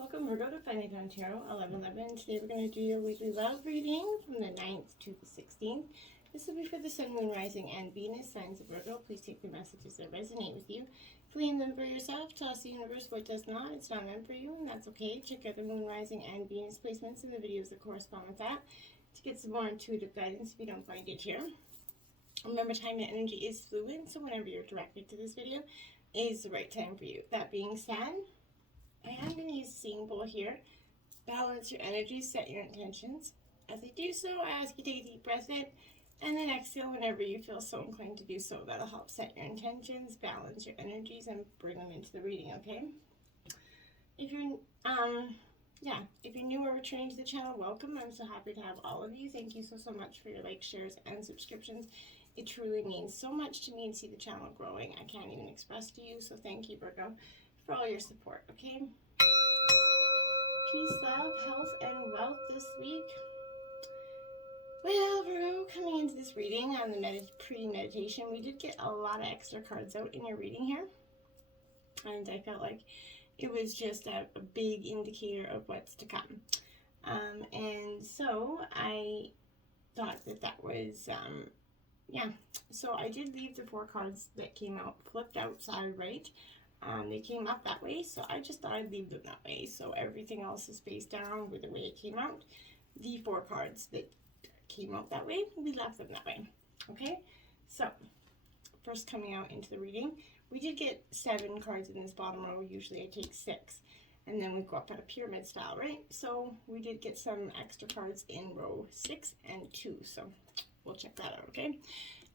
Welcome Virgo to Finding Down Tarot 1111. Today we're going to do your weekly love reading from the 9th to the 16th. This will be for the Sun, Moon, Rising, and Venus signs of Virgo. Please take the messages that resonate with you. Claim them for yourself. Toss the universe what does not. It's not meant for you, and that's okay. Check out the Moon, Rising, and Venus placements in the videos that correspond with that to get some more intuitive guidance if you don't find it here. Remember, time and energy is fluid, so whenever you're directed to this video is the right time for you. That being said, I am going to use the seeing bowl here. Balance your energy, set your intentions. As I do so, I ask you to take a deep breath in and then exhale whenever you feel so inclined to do so. That'll help set your intentions, balance your energies, and bring them into the reading, okay? If you're new or returning to the channel, welcome. I'm so happy to have all of you. Thank you so much for your likes, shares, and subscriptions. It truly means so much to me to see the channel growing. I can't even express to you, so thank you, Virgo, for all your support, okay? Peace, love, health, and wealth this week. Well, Virgo, coming into this reading on the pre-meditation, we did get a lot of extra cards out in your reading here. And I felt like it was just a big indicator of what's to come. And so I thought that was, So I did leave the 4 cards that came out flipped out side right. They came up that way, so I just thought I'd leave them that way. So everything else is face down with the way it came out. The 4 cards that came out that way, we left them that way. Okay, so first coming out into the reading, we did get 7 cards in this bottom row. Usually I take 6, and then we go up at a pyramid style, right? So we did get some extra cards in row 6 and 2, so we'll check that out, okay?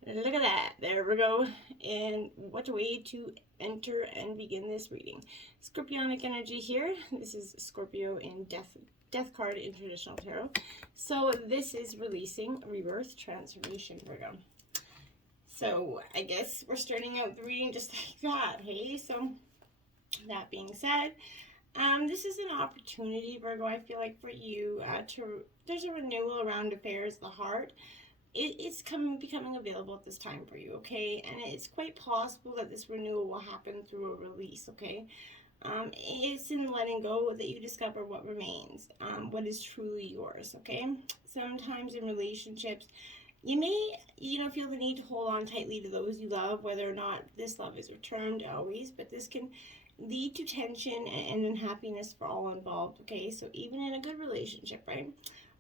Look at that. There we go. And what a way to enter and begin this reading. Scorpionic energy here. This is Scorpio in death card in traditional tarot. So this is releasing, rebirth, transformation, Virgo. So I guess we're starting out the reading just like that, hey? So that being said, this is an opportunity, Virgo, I feel like for you there's a renewal around affairs of the heart. It's becoming available at this time for you, okay? And it's quite possible that this renewal will happen through a release, okay? It's in letting go that you discover what remains, what is truly yours, okay? Sometimes in relationships, you may, feel the need to hold on tightly to those you love, whether or not this love is returned always, but this can lead to tension and unhappiness for all involved, okay? So even in a good relationship, right?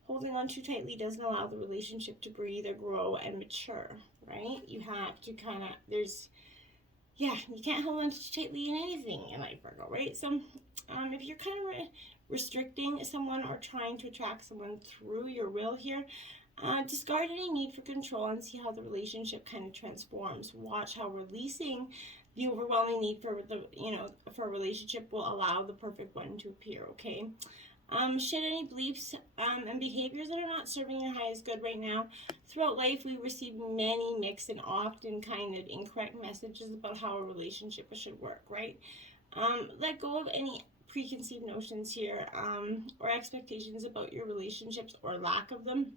Holding on too tightly doesn't allow the relationship to breathe or grow and mature, right? You have to you can't hold on too tightly in anything in life, Virgo, right? So if you're kind of restricting someone or trying to attract someone through your will here, discard any need for control and see how the relationship kind of transforms. Watch how releasing the overwhelming need for a relationship will allow the perfect one to appear, okay? Shed any beliefs and behaviors that are not serving your highest good right now. Throughout life, we receive many mixed and often kind of incorrect messages about how a relationship should work, right? Let go of any preconceived notions here or expectations about your relationships or lack of them.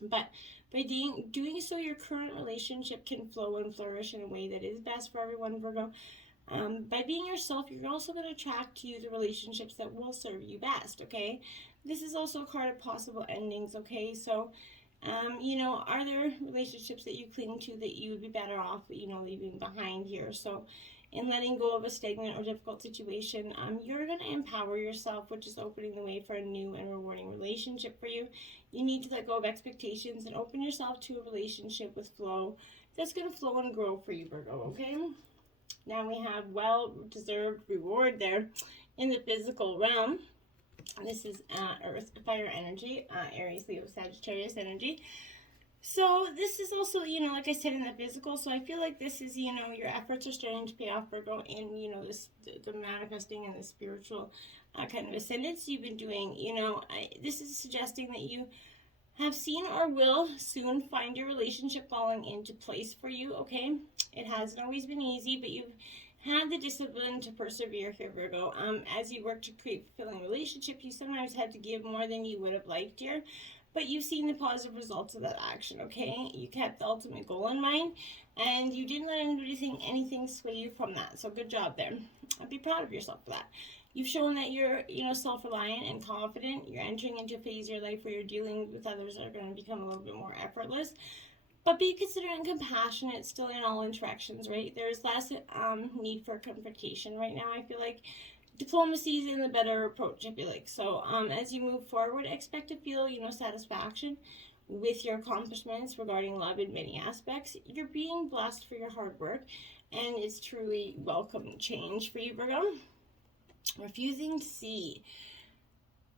But by doing so, your current relationship can flow and flourish in a way that is best for everyone, Virgo. By being yourself, you're also going to attract to you the relationships that will serve you best, okay? This is also a card of possible endings, okay? So, are there relationships that you cling to that you would be better off, leaving behind here? So, in letting go of a stagnant or difficult situation, you're going to empower yourself, which is opening the way for a new and rewarding relationship for you. You need to let go of expectations and open yourself to a relationship with flow that's going to flow and grow for you, Virgo, okay? Now we have well-deserved reward there in the physical realm. This is Earth, fire energy, Aries, Leo, Sagittarius energy. So this is also, like I said, in the physical. So I feel like this is, your efforts are starting to pay off, Virgo, in, the manifesting and the spiritual kind of ascendance you've been doing. This is suggesting that you have seen or will soon find your relationship falling into place for you, okay? It hasn't always been easy, but you've had the discipline to persevere here, Virgo. As you work to create fulfilling relationships, you sometimes had to give more than you would have liked here. but you've seen the positive results of that action, okay? You kept the ultimate goal in mind, and you didn't let anything sway you from that. So good job there. I'd be proud of yourself for that. You've shown that you're, self-reliant and confident. You're entering into a phase of your life where you're dealing with others that are going to become a little bit more effortless. But be considerate and compassionate still in all interactions, right? There's less need for confrontation right now, I feel like. Diplomacy is in the better approach, I feel like. So as you move forward, expect to feel, satisfaction with your accomplishments regarding love in many aspects. You're being blessed for your hard work, and it's truly welcome change for you, Virgo. Refusing to see.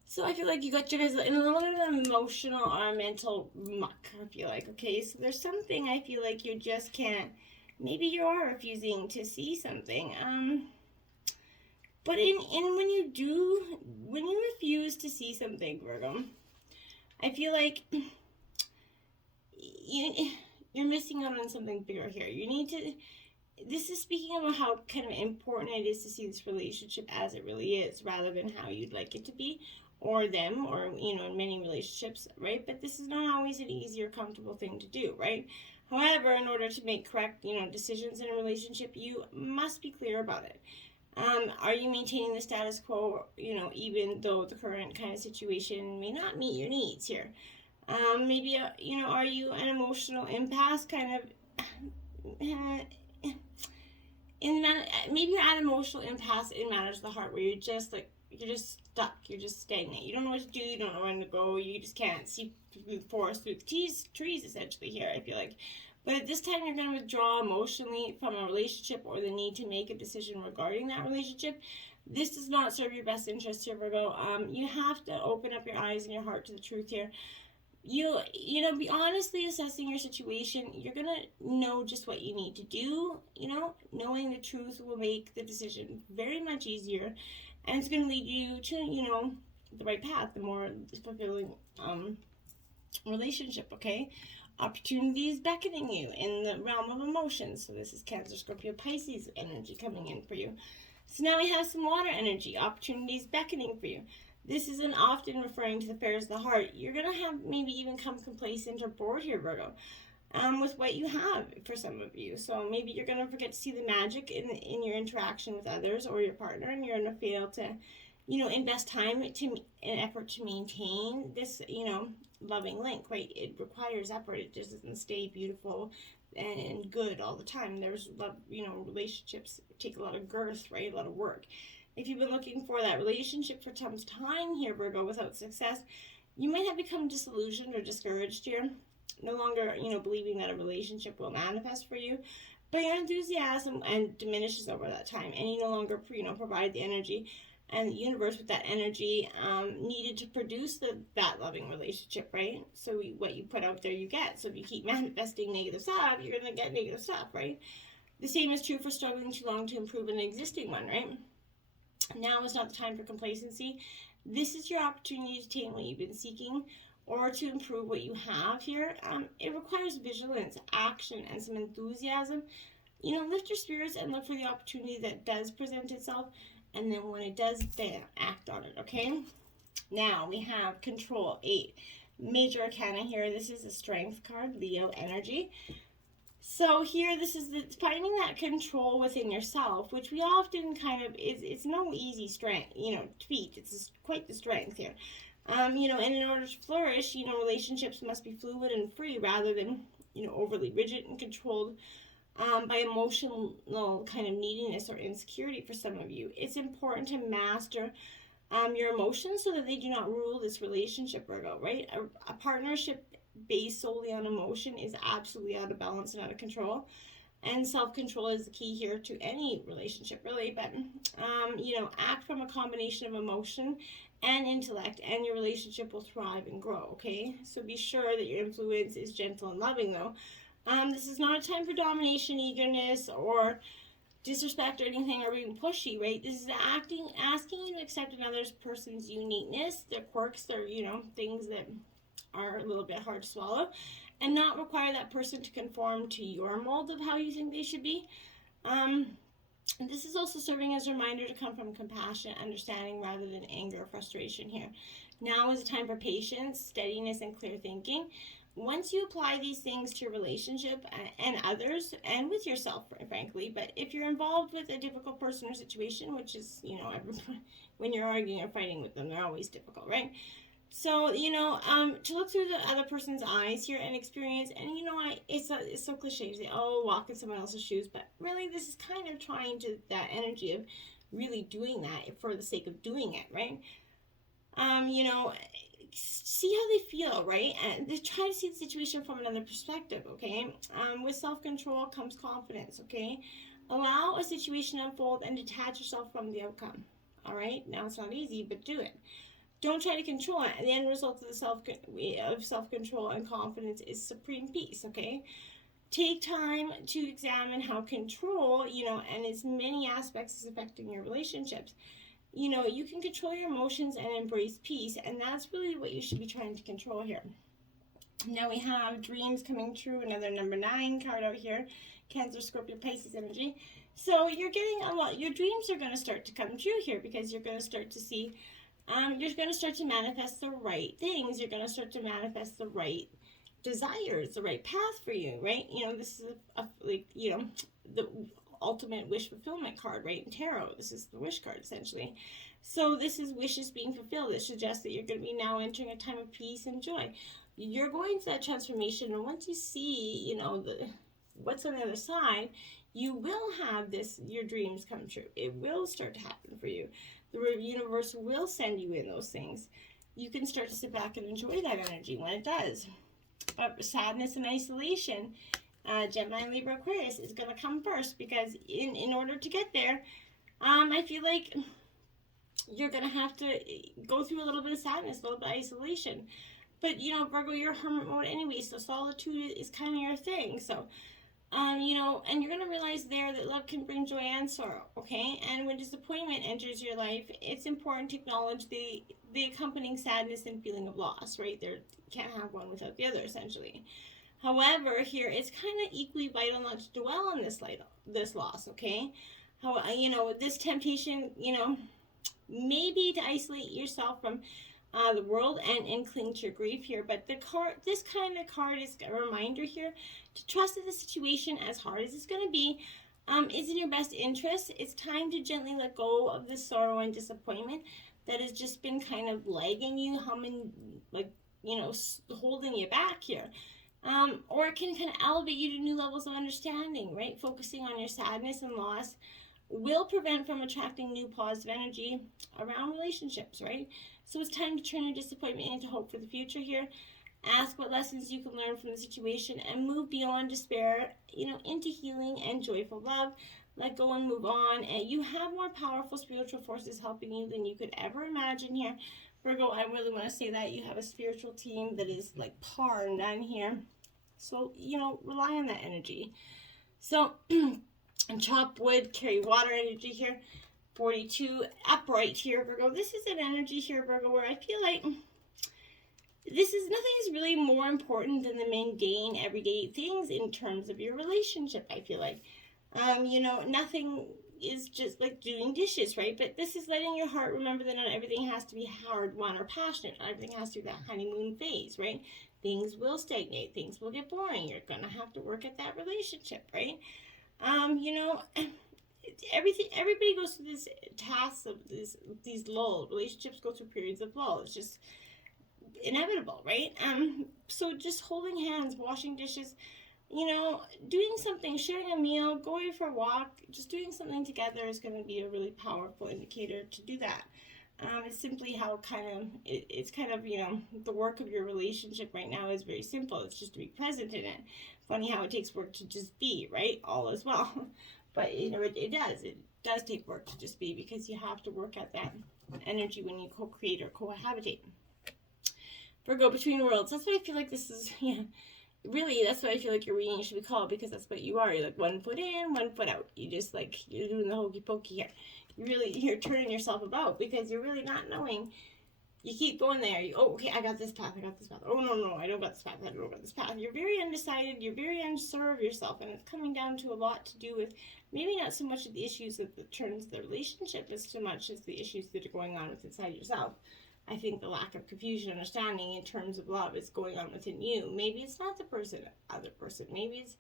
So I feel like you got your guys in a little bit of emotional or mental muck, I feel like, okay? So there's something I feel like you just can't, maybe you are refusing to see something. But when you refuse to see something, Virgo, I feel like you're missing out on something bigger here. You need to, this is speaking about how kind of important it is to see this relationship as it really is, rather than how you'd like it to be, or them, or, in many relationships, right? But this is not always an easy or comfortable thing to do, right? However, in order to make correct, decisions in a relationship, you must be clear about it. Are you maintaining the status quo, even though the current kind of situation may not meet your needs here? Maybe, are you an emotional impasse kind of, maybe you're at an emotional impasse in matters of the heart, where you're just stuck, you're just stagnant, you don't know what to do, you don't know when to go, you just can't see through the forest, through the trees essentially here, I feel like. But at this time, you're going to withdraw emotionally from a relationship, or the need to make a decision regarding that relationship. This does not serve your best interest here, Virgo. You have to open up your eyes and your heart to the truth here. Be honestly assessing your situation. You're going to know just what you need to do. Knowing the truth will make the decision very much easier. And it's going to lead you to, the right path, the more fulfilling relationship, okay? Opportunities beckoning you in the realm of emotions. So this is Cancer, Scorpio, Pisces energy coming in for you. So now we have some water energy. Opportunities beckoning for you. This isn't often referring to the affairs of the heart. You're going to have maybe even come complacent or bored here, Virgo, with what you have for some of you. So maybe you're going to forget to see the magic in your interaction with others or your partner, and you're going to fail to, invest time and effort to maintain this, loving link, right? It requires effort. It just doesn't stay beautiful and good all the time. There's love, relationships take a lot of girth, right? A lot of work. If you've been looking for that relationship for some time here, Virgo, without success, you might have become disillusioned or discouraged here. No longer, believing that a relationship will manifest for you. But your enthusiasm and diminishes over that time, and you no longer, provide the energy and the universe with that energy needed to produce that loving relationship, right? So what you put out there, you get. So if you keep manifesting negative stuff, you're going to get negative stuff, right? The same is true for struggling too long to improve an existing one, right? Now is not the time for complacency. This is your opportunity to attain what you've been seeking, or to improve what you have here. It requires vigilance, action, and some enthusiasm. Lift your spirits and look for the opportunity that does present itself. And then when it does, then act on it, okay? Now we have Control 8. Major Arcana here. This is a Strength card, Leo energy. So here, this is finding that control within yourself, which we often kind of, it's no easy strength, feat. It's quite the strength here. And in order to flourish, relationships must be fluid and free, rather than, overly rigid and controlled by emotional kind of neediness or insecurity for some of you. It's important to master your emotions so that they do not rule this relationship, Virgo, right? A partnership based solely on emotion is absolutely out of balance and out of control. And self-control is the key here to any relationship, really. But, act from a combination of emotion and intellect, and your relationship will thrive and grow, okay? So be sure that your influence is gentle and loving, though. This is not a time for domination, eagerness, or disrespect or anything, or being pushy, right? This is asking you to accept another person's uniqueness, their quirks, their, things that are a little bit hard to swallow, and not require that person to conform to your mold of how you think they should be. And this is also serving as a reminder to come from compassion, understanding, rather than anger or frustration here. Now is a time for patience, steadiness, and clear thinking. Once you apply these things to your relationship and others, and with yourself, frankly, but if you're involved with a difficult person or situation, which is, when you're arguing or fighting with them, they're always difficult, right? So, to look through the other person's eyes here and experience, and it's so cliche to say, oh, walk in someone else's shoes, but really this is kind of trying to, that energy of really doing that for the sake of doing it, right? See how they feel, right? And they try to see the situation from another perspective, okay? With self-control comes confidence, okay? Allow a situation to unfold and detach yourself from the outcome, all right? Now, it's not easy, but do it. Don't try to control it. The end result of self-control and confidence is supreme peace, okay? Take time to examine how control, and its many aspects is affecting your relationships. You can control your emotions and embrace peace, and that's really what you should be trying to control here. Now we have dreams coming true, another number 9 card out here, Cancer, Scorpio, Pisces energy. So you're getting a lot, your dreams are going to start to come true here, because you're going to start to see, you're going to start to manifest the right things. You're going to start to manifest the right desires, the right path for you, right? This is the ultimate wish fulfillment card, right? In tarot, this is the wish card, essentially. So this is wishes being fulfilled. It suggests that you're going to be now entering a time of peace and joy. You're going through that transformation, and once you see, what's on the other side, you will have your dreams come true. It will start to happen for you. The universe will send you in those things. You can start to sit back and enjoy that energy when it does. But sadness and isolation, Gemini, Libra, Aquarius, is going to come first, because in order to get there, I feel like you're going to have to go through a little bit of sadness, a little bit of isolation. But, Virgo, you're hermit mode anyway, so solitude is kind of your thing. So, and you're going to realize there that love can bring joy and sorrow, okay? And when disappointment enters your life, it's important to acknowledge the accompanying sadness and feeling of loss, right? There can't have one without the other, essentially. However, here, it's kind of equally vital not to dwell on this loss, okay? This temptation, maybe to isolate yourself from the world and cling to your grief here, but this kind of card is a reminder here to trust that the situation, as hard as it's going to be, is in your best interest. It's time to gently let go of the sorrow and disappointment that has just been kind of lagging you, holding you back here. Or it can kind of elevate you to new levels of understanding, right? Focusing on your sadness and loss will prevent from attracting new positive energy around relationships, right? So it's time to turn your disappointment into hope for the future here. Ask what lessons you can learn from the situation and move beyond despair, into healing and joyful love. Let go and move on. And you have more powerful spiritual forces helping you than you could ever imagine here. Virgo, I really want to say that you have a spiritual team that is like par none here. So, rely on that energy. So, and chop wood, carry water energy here. 42, upright here, Virgo. This is an energy here, Virgo, where I feel like nothing is really more important than the mundane, everyday things in terms of your relationship, I feel like. Nothing is just like doing dishes, right? But this is letting your heart remember that not everything has to be hard won or passionate. Not everything has to be that honeymoon phase, right? Things will stagnate. Things will get boring. You're going to have to work at that relationship, right? Everybody goes through this tasks of these lull. Relationships go through periods of lull. It's just inevitable, right? So just holding hands, washing dishes, doing something, sharing a meal, going for a walk, just doing something together is going to be a really powerful indicator to do that. It's simply how it's kind of, the work of your relationship right now is very simple. It's just to be present in it. Funny how it takes work to just be, right? All as well. But, it does take work to just be, because you have to work at that energy when you co-create or cohabitate. Virgo, between worlds. That's what I feel like this is, really, that's what I feel like your reading should be called, because that's what you are. You're like 1 foot in, 1 foot out. You just you're doing the hokey pokey here. You're turning yourself about, because you're really not knowing You keep going there. Oh, okay, I got this path. Oh, no, I don't got this path. I don't got this path. You're very undecided. You're very unsure of yourself. And it's coming down to a lot to do with maybe not so much of the issues that turns the relationship as so much as the issues that are going on inside yourself. I think the lack of confusion, understanding in terms of love is going on within you. Maybe it's not the other person. Maybe it's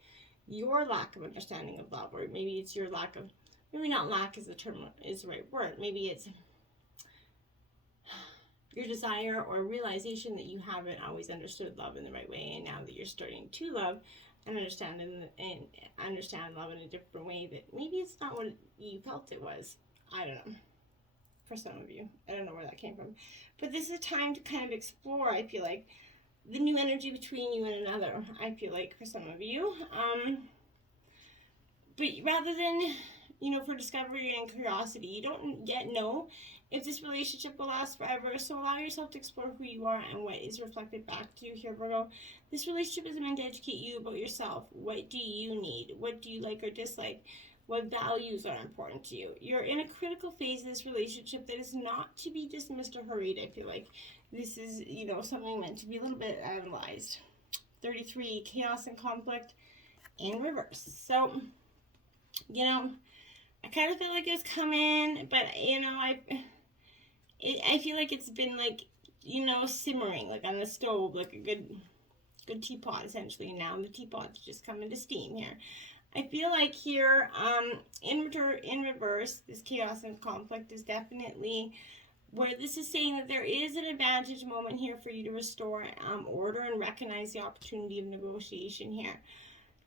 your lack of understanding of love, or maybe it's your lack of, maybe not lack is the right word. Maybe it's your desire or realization that you haven't always understood love in the right way, and now that you're starting to love and understand love in a different way, that maybe it's not what you felt it was. I don't know. For some of you, I don't know where that came from, but this is a time to kind of explore, I feel like, the new energy between you and another, I feel like, for some of you. But rather than, for discovery and curiosity, you don't yet know if this relationship will last forever. So allow yourself to explore who you are and what is reflected back to you here, Virgo. This relationship is meant to educate you about yourself. What do you need? What do you like or dislike? What values are important to you? You're in a critical phase of this relationship that is not to be dismissed or hurried. I feel like this is, something meant to be a little bit analyzed. 33, chaos and conflict in reverse. So, I kind of feel like it's coming, but, I feel like it's been like, simmering, like on the stove, like a good teapot, essentially. Now the teapot's just coming to steam here. I feel like here, in reverse, this chaos and conflict is definitely where this is saying that there is an advantage moment here for you to restore order and recognize the opportunity of negotiation here.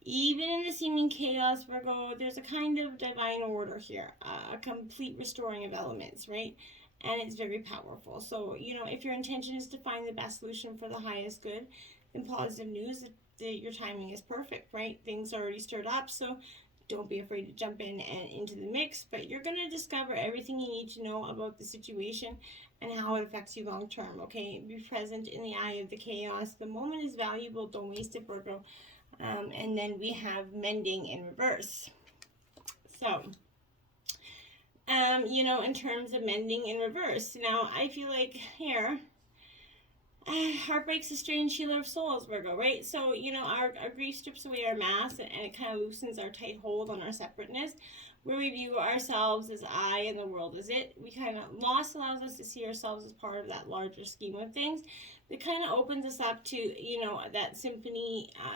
Even in the seeming chaos, Virgo, there's a kind of divine order here, a complete restoring of elements, right? And it's very powerful. So, if your intention is to find the best solution for the highest good, then positive news that your timing is perfect, right? Things are already stirred up, so don't be afraid to jump in and into the mix, but you're going to discover everything you need to know about the situation and how it affects you long term, okay? Be present in the eye of the chaos. The moment is valuable. Don't waste it, Virgo. And then we have mending in reverse. So, in terms of mending in reverse, now I feel like here, heartbreak's a strange healer of souls, Virgo, right? So, our grief strips away our mask, and it kind of loosens our tight hold on our separateness, where we view ourselves as I and the world as it. Loss allows us to see ourselves as part of that larger scheme of things. It kind of opens us up to, that sympathy and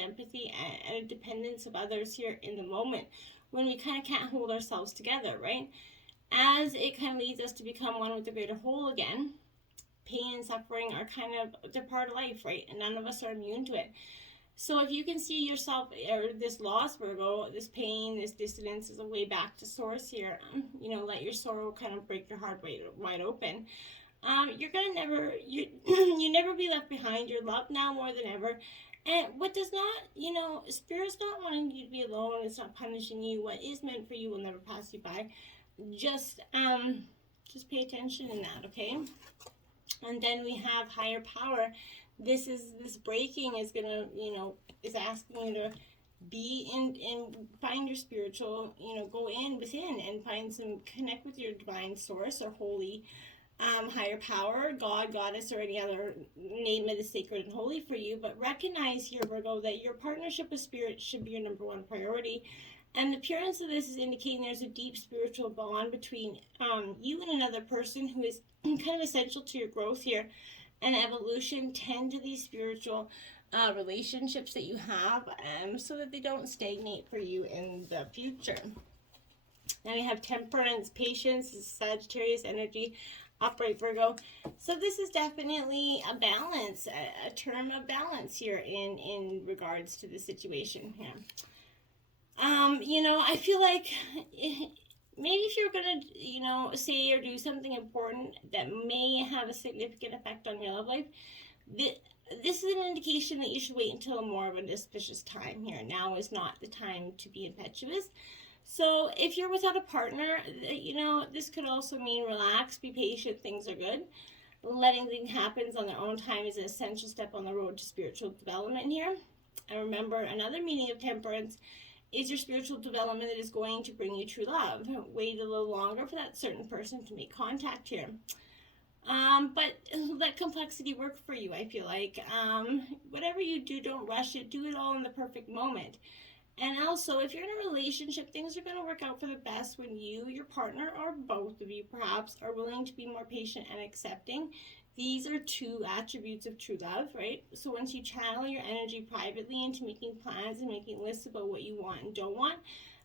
empathy and a dependence of others here in the moment, when we kind of can't hold ourselves together, right? As it kind of leads us to become one with the greater whole again. Pain and suffering are kind of, they're part of life, right? And none of us are immune to it. So if you can see yourself, or this loss, Virgo, this pain, this dissonance is a way back to source here. Let your sorrow kind of break your heart wide open. You're gonna you never be left behind. You're loved now more than ever. And what does not, Spirit's not wanting you to be alone. It's not punishing you. What is meant for you will never pass you by. Just pay attention in that, okay? And then we have higher power. This breaking is gonna, is asking you to be and find your spiritual, go within and connect with your divine source or holy, higher power, God, goddess, or any other name that is sacred and holy for you. But recognize here, Virgo, that your partnership with Spirit should be your number one priority. And the appearance of this is indicating there's a deep spiritual bond between you and another person who is kind of essential to your growth here and evolution. Tend to these spiritual relationships that you have so that they don't stagnate for you in the future. Now we have temperance, patience, Sagittarius energy, upright Virgo. So this is definitely a balance, a term of balance here in regards to the situation here. I feel like maybe if you're going to, say or do something important that may have a significant effect on your love life, this is an indication that you should wait until more of an auspicious time here. Now is not the time to be impetuous. So if you're without a partner, this could also mean relax, be patient, things are good. Letting things happen on their own time is an essential step on the road to spiritual development here. And remember, another meaning of temperance is your spiritual development that is going to bring you true love. Wait a little longer for that certain person to make contact here. But let complexity work for you, I feel like. Whatever you do, don't rush it. Do it all in the perfect moment. And also, if you're in a relationship, things are going to work out for the best when you, your partner, or both of you perhaps, are willing to be more patient and accepting. These are two attributes of true love, right? So once you channel your energy privately into making plans and making lists about what you want and don't want,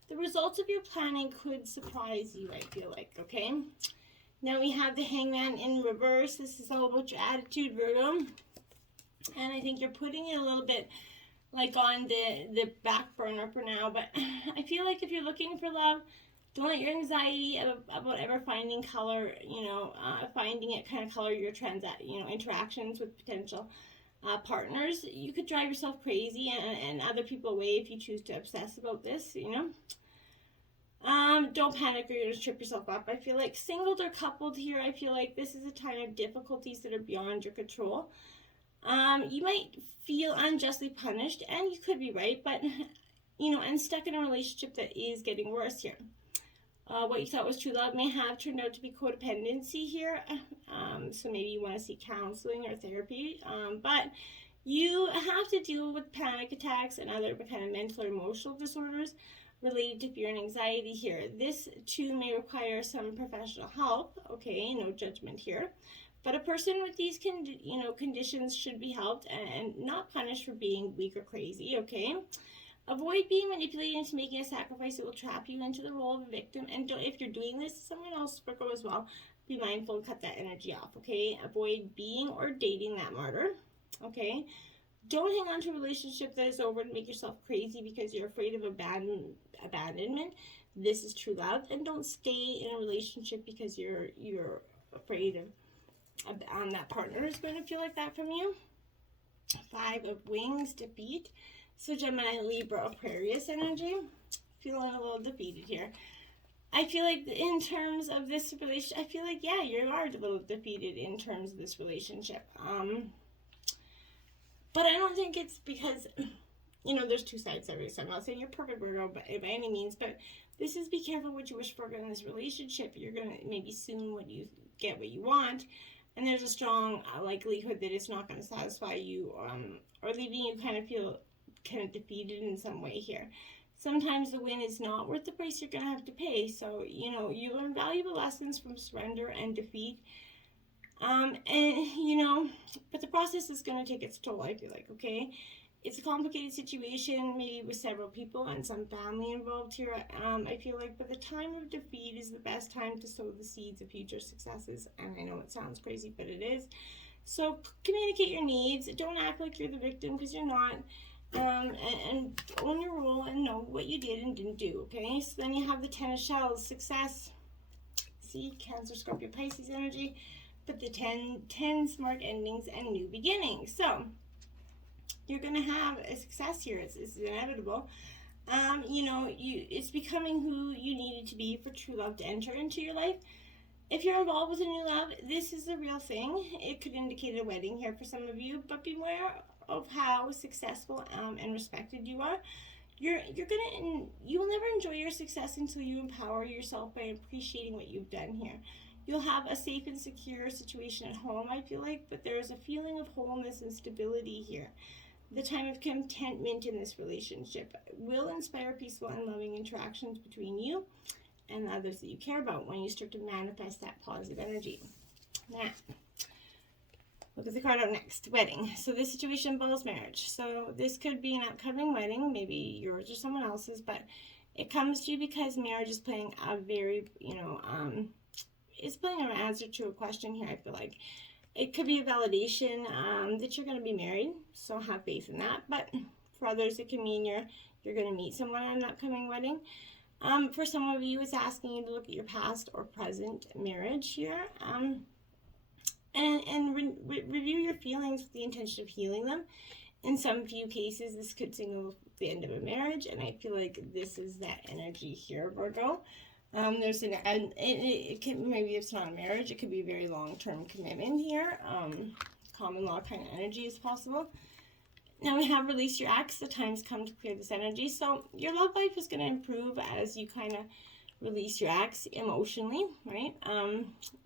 the results of your planning could surprise you, I feel like, okay? Now we have the Hangman in reverse. This is all about your attitude, Virgo. And I think you're putting it a little bit like on the back burner for now. But I feel like if you're looking for love, don't let your anxiety about ever finding color, finding it kind of color your interactions with potential partners. You could drive yourself crazy and other people away if you choose to obsess about this, Don't panic or you're going to trip yourself up. I feel like singled or coupled here, I feel like this is a time of difficulties that are beyond your control. You might feel unjustly punished, and you could be right, but, and stuck in a relationship that is getting worse here. What you thought was true love may have turned out to be codependency here. So maybe you want to seek counseling or therapy. But you have to deal with panic attacks and other kind of mental or emotional disorders related to fear and anxiety here. This too may require some professional help. Okay, no judgment here. But a person with these conditions should be helped and not punished for being weak or crazy, okay? Avoid being manipulated into making a sacrifice that will trap you into the role of a victim. And if you're doing this to someone else, Virgo, as well, be mindful and cut that energy off, okay? Avoid being or dating that martyr, okay? Don't hang on to a relationship that is over and make yourself crazy because you're afraid of abandonment. This is true love. And don't stay in a relationship because you're afraid of that partner is going to feel like that from you. 5 of Wings, defeat. So Gemini, Libra, Aquarius energy. Feeling a little defeated here. I feel like in terms of this relationship, I feel like, yeah, you are a little defeated in terms of this relationship. But I don't think it's because, there's two sides to every side. I'm not saying you're perfect, Virgo, by any means, but this is be careful what you wish for in this relationship. You're going to maybe soon get what you want. And there's a strong likelihood that it's not going to satisfy you or leaving you kind of feel kind of defeated in some way here. Sometimes the win is not worth the price you're going to have to pay. So, you learn valuable lessons from surrender and defeat. But the process is going to take its toll, I feel like, okay? It's a complicated situation, maybe with several people and some family involved here. I feel like, but the time of defeat is the best time to sow the seeds of future successes. And I know it sounds crazy, but it is. So communicate your needs. Don't act like you're the victim because you're not. And own your role and know what you did and didn't do, okay? So then you have the 10 of Shells, success. See, Cancer, Scorpio, Pisces energy. But the 10 smart endings and new beginnings. So you're going to have a success here. It's inevitable. It's becoming who you needed to be for true love to enter into your life. If you're involved with a new love, this is the real thing. It could indicate a wedding here for some of you, but beware of how successful and respected you are. You will never enjoy your success until you empower yourself by appreciating what you've done here. You'll have a safe and secure situation at home, I feel like, but there is a feeling of wholeness and stability here. The time of contentment in this relationship will inspire peaceful and loving interactions between you and others that you care about when you start to manifest that positive energy. Now, look at the card out next, wedding. So this situation involves marriage. So this could be an upcoming wedding, maybe yours or someone else's, but it comes to you because marriage is playing a very, it's playing an answer to a question here, I feel like. It could be a validation that you're going to be married, so have faith in that. But for others, it can mean you're going to meet someone at an upcoming wedding. For some of you, it's asking you to look at your past or present marriage here. And review your feelings with the intention of healing them. In some few cases, this could signal the end of a marriage, and I feel like this is that energy here, Virgo. It can, maybe it's not a marriage, it could be a very long-term commitment here. Common law kind of energy is possible. Now we have release your ex. The time's come to clear this energy. So your love life is going to improve as you kind of release your ex emotionally, right?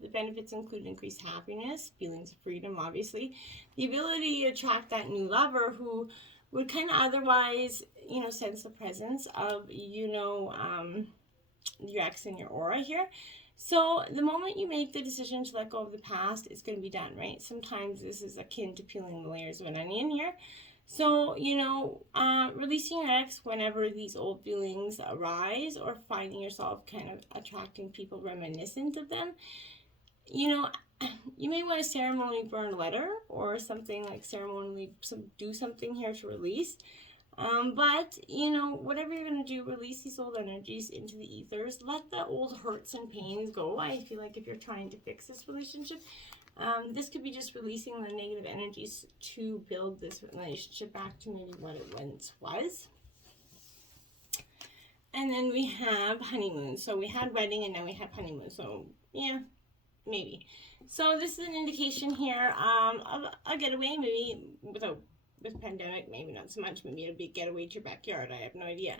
The benefits include increased happiness, feelings of freedom, obviously. The ability to attract that new lover who would kind of otherwise, sense the presence of, your ex in your aura here. So the moment you make the decision to let go of the past, it's going to be done, right? Sometimes this is akin to peeling the layers of an onion here. So, releasing your ex whenever these old feelings arise, or finding yourself kind of attracting people reminiscent of them, you may want to ceremonially burn a letter or something, like ceremonially do something here to release. But, whatever you're going to do, release these old energies into the ethers. Let the old hurts and pains go. I feel like if you're trying to fix this relationship, this could be just releasing the negative energies to build this relationship back to maybe what it once was. And then we have honeymoon. So we had wedding and now we have honeymoon. So, yeah, maybe. So this is an indication here of a getaway, maybe with pandemic, maybe not so much. Maybe it'll be a getaway to your backyard. I have no idea.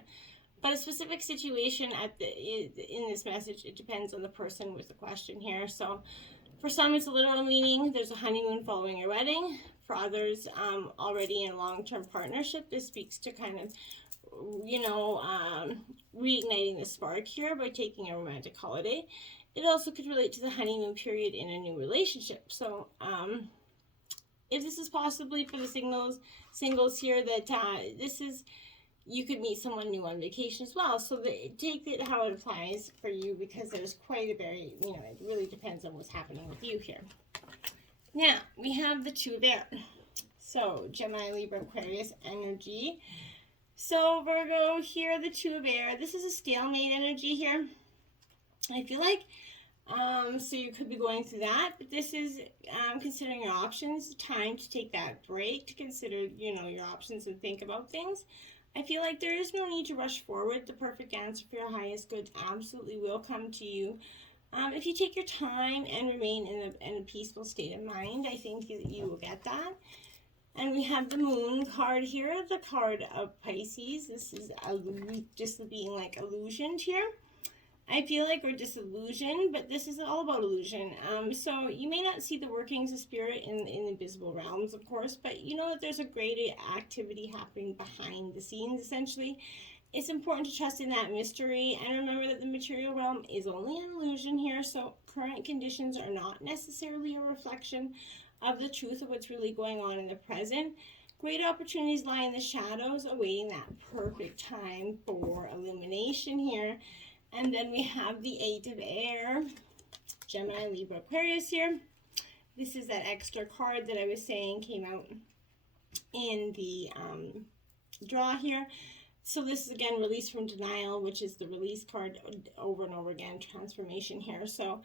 But a specific situation in this message, it depends on the person with the question here. So for some, it's a literal meaning. There's a honeymoon following your wedding. For others, already in a long-term partnership, this speaks to kind of, reigniting the spark here by taking a romantic holiday. It also could relate to the honeymoon period in a new relationship. So, if this is possibly for the singles here, that you could meet someone new on vacation as well. So take it how it applies for you, because there's quite a very, it really depends on what's happening with you here. Now, we have the Two of Air. So, Gemini, Libra, Aquarius energy. So, Virgo, here, the Two of Air. This is a stalemate energy here. I feel like, so you could be going through that, but this is considering your options, time to take that break, to consider, your options and think about things. I feel like there is no need to rush forward. The perfect answer for your highest good absolutely will come to you. If you take your time and remain in a peaceful state of mind, I think you will get that. And we have the Moon card here, the card of Pisces. This is just being like illusioned here. I feel like we're disillusioned, but this is all about illusion. So you may not see the workings of spirit in invisible realms, of course, but you know that there's a great activity happening behind the scenes, essentially. It's important to trust in that mystery and remember that the material realm is only an illusion here, so current conditions are not necessarily a reflection of the truth of what's really going on in the present. Great opportunities lie in the shadows, awaiting that perfect time for illumination here. And then we have the Eight of Air, Gemini, Libra, Aquarius here. This is that extra card that I was saying came out in the draw here. So this is, again, release from denial, which is the release card over and over again, transformation here. So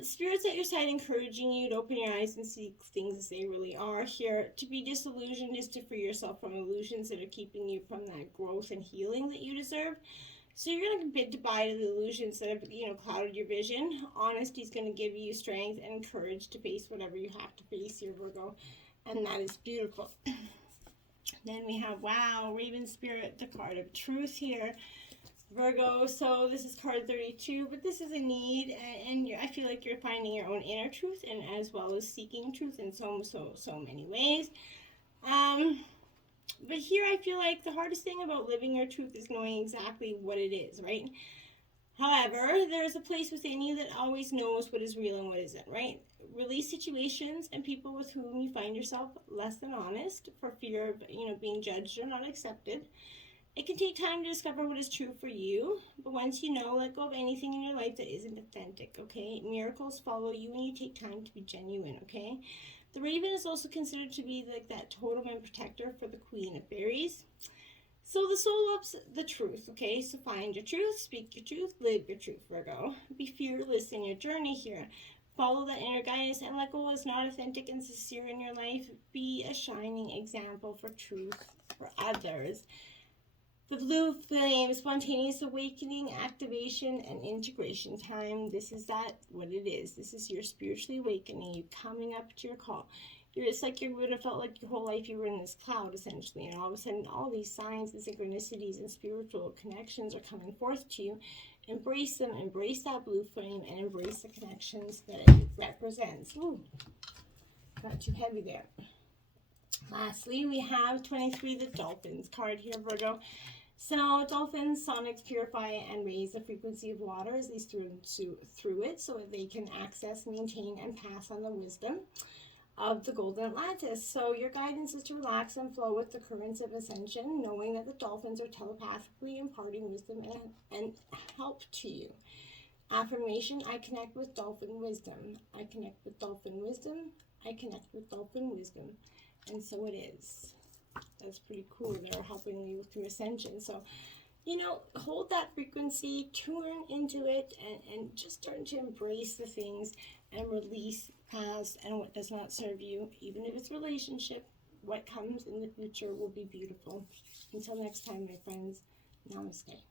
spirits at your side encouraging you to open your eyes and see things as they really are here. To be disillusioned is to free yourself from illusions that are keeping you from that growth and healing that you deserve. So you're going to bid goodbye to the illusions that have, clouded your vision. Honesty is going to give you strength and courage to face whatever you have to face here, Virgo. And that is beautiful. Then we have, wow, Raven Spirit, the card of truth here, Virgo. So this is card 32, but this is a need, and I feel like you're finding your own inner truth, and as well as seeking truth in so many ways. But here I feel like the hardest thing about living your truth is knowing exactly what it is, right? However, there's a place within you that always knows what is real and what isn't, right? Release situations and people with whom you find yourself less than honest for fear of, being judged or not accepted. It can take time to discover what is true for you, but once you know, let go of anything in your life that isn't authentic, okay? Miracles follow you when you take time to be genuine, okay? The Raven is also considered to be like that totem and protector for the Queen of Fairies. So the soul loves the truth, okay? So find your truth, speak your truth, live your truth, Virgo. Be fearless in your journey here. Follow that inner guidance and let go of what's not authentic and sincere in your life. Be a shining example for truth for others. The blue flame, spontaneous awakening, activation, and integration time. This is what it is. This is your spiritually awakening, you coming up to your call. It's like you would have felt like your whole life you were in this cloud, essentially, and all of a sudden all these signs and synchronicities and spiritual connections are coming forth to you. Embrace them, embrace that blue flame, and embrace the connections that it represents. Ooh, got too heavy there. Lastly, we have 23, the Dolphins card here, Virgo. So dolphins, sonics purify and raise the frequency of water as they through it so that they can access, maintain, and pass on the wisdom of the Golden Atlantis. So your guidance is to relax and flow with the currents of ascension, knowing that the dolphins are telepathically imparting wisdom and help to you. Affirmation: I connect with dolphin wisdom. I connect with dolphin wisdom. I connect with dolphin wisdom. And so it is. That's pretty cool. They're helping you through ascension. So, you know, hold that frequency, tune into it, and just start to embrace the things and release past and what does not serve you. Even if it's relationship, what comes in the future will be beautiful. Until next time, my friends, namaste.